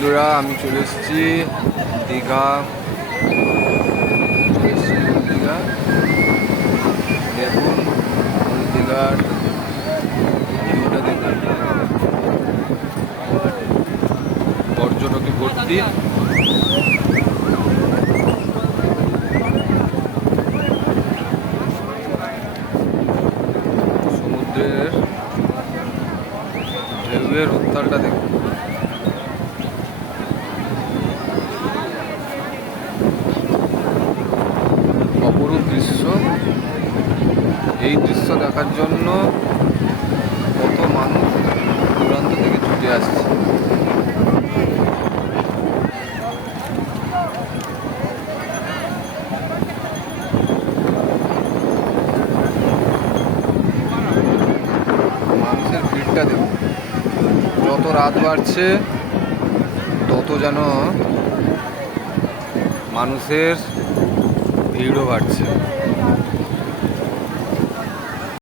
বন্ধুরা, আমি চলে এসেছি দীঘা। দীঘা দেখুন, দীঘার ভিউটা দেখুন, পর্যটকে ভর্তি। সমুদ্রের ঢেউয়ের উত্তালটা দেখুন। অপরূপ দৃশ্য। এই দৃশ্য দেখার জন্য কত মানুষ দূরান্ত থেকে ছুটে আসছে। মানুষের ভিড়টা দেখুন, যত রাত বাড়ছে তত যেন মানুষের ভিড়ও বাড়ছে।